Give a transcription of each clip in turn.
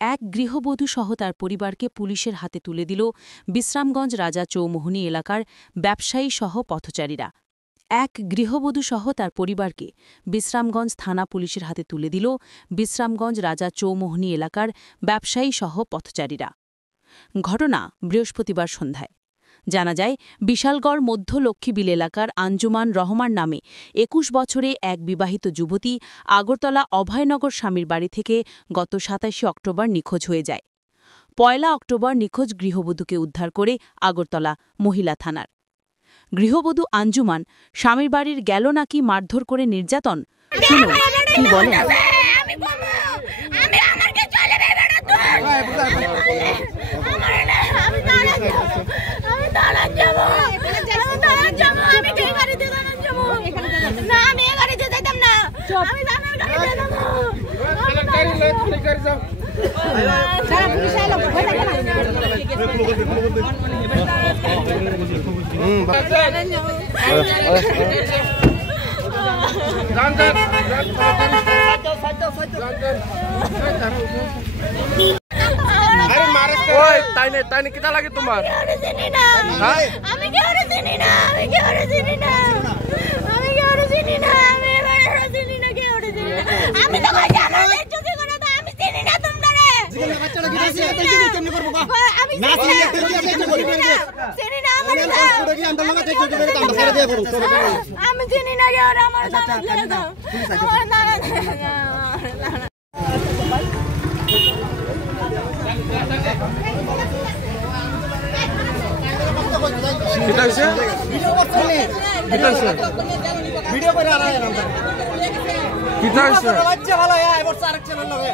এক গৃহবধূ সহ তার পরিবারকে পুলিশের হাতে তুলে দিল বিশ্রামগঞ্জ রাজা চৌমুহনী এলাকার ব্যবসায়ী সহ পথচারীরা। এক গৃহবধূ সহ তার পরিবারকে বিশ্রামগঞ্জ থানা পুলিশের হাতে তুলে দিল বিশ্রামগঞ্জ রাজা চৌমুহনী এলাকার ব্যবসায়ী সহ পথচারীরা। ঘটনা বৃহস্পতিবার সন্ধ্যায়। জানা যায়, বিশালগড় মধ্য লক্ষ্মীবিল এলাকার আঞ্জুমান রহমান নামে ২১ বছরে এক বিবাহিত যুবতী আগরতলা অভয়নগর স্বামীর বাড়ি থেকে গত ২৭ অক্টোবর নিখোঁজ হয়ে যায়। ১ অক্টোবর নিখোঁজ গৃহবধূকে উদ্ধার করে আগরতলা মহিলা থানার। গৃহবধূ আঞ্জুমান স্বামীর বাড়ির গেল নাকি মারধর করে নির্যাতন, শুনুন কি বলেন। তাইনে কিটা লাগে তোমার? ভিডিও করে আর আয় না কিটা হইছে? বাচ্চা ভালো আয় বড় আরেক চ্যানেল লগে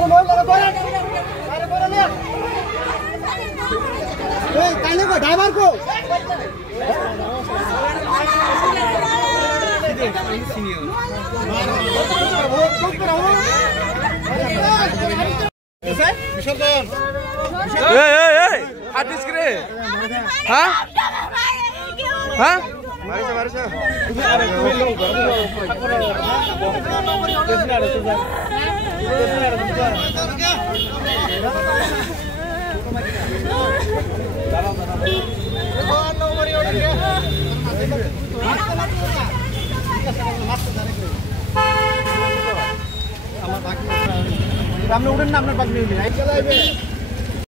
ও নয় করে করে আরে করে নে এই কানে কো ড্রাইভার কো সিনিয়র এই হাদিস করে হ্যাঁ হ্যাঁ মারিছে আপনি উঠেন না, আপনার বাকি